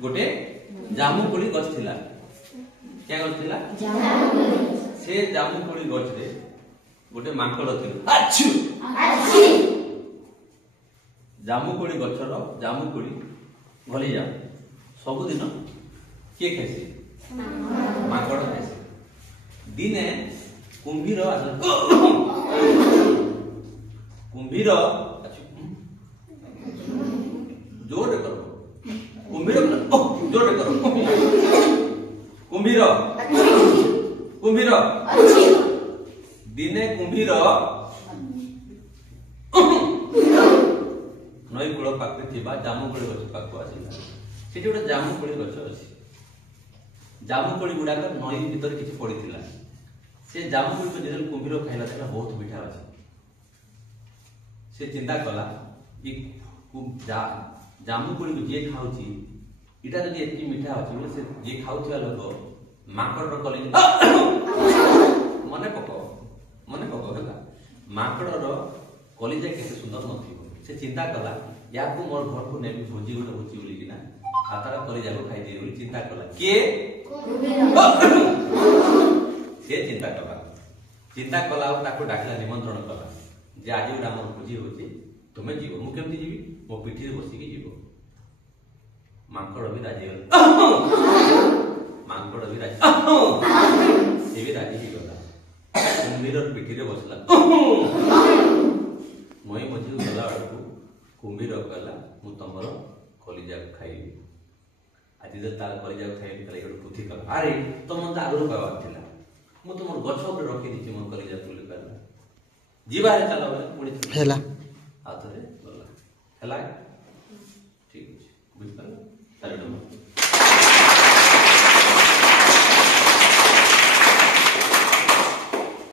गोटे जामुकोली गछ थिला क्या गछ थिला से जामुकोली गछ रे गोटे माकड़ थिला आछु जामुकोली गछर जामुकोली भली जा सब दिन किए खाइसी माकड़ खाइसी दिने कुंभीर कुंभीर जोर करो कुंभीर जोर करो कुंभीर कुंभीर दिने कुंभीर नई कूल पाखे थी जामुकोली गछ पाख आसला से गोटे जामुकोली गछ अच्छी जामुकोली गुड़ाक नई भीतर किसी पड़ा से जामुकोली को जो कुंभीर खाइला था बहुत मीठा अच्छे से चिंता कला जामुकोली को जी खाऊँ इटा जब ये मीठा अच्छे बोले से जी खाऊा लोक माकड़ कले मन पक है माकड़ कलिजा केते सुंदर नथिबो से चिंता कला या को मोर घर को नेबी भोजी गोटे भोजी बोली कि ना हातार कलिजा को खाई दे बोली चिंता कला के से चिंता कला ताको डाकला निमंत्रण कला जे आज गोटे आम भोजी होची तुम्हें जीव मु केमती जीवी मो पिठी रे बसिकी जीव माकड़ भी राजी माकड़ भी राजी से भी राजी ही गला कुंभीर पिठी रे बसला मई मझी गला बेलू कुंभीर कहला मु तुमर कलिजा खाइबी आज जब तार कलिजा खाइबी ताले गोटे पुथी कला अरे तुम तो आगु कहबार थिला मु तुमर गछ ऊपर रखी दीची मोर कलिजा तुली कहला जीवारे चला बोले पुणी हेला आथरे गला हेला ठीक अछि बुझ पाला तारे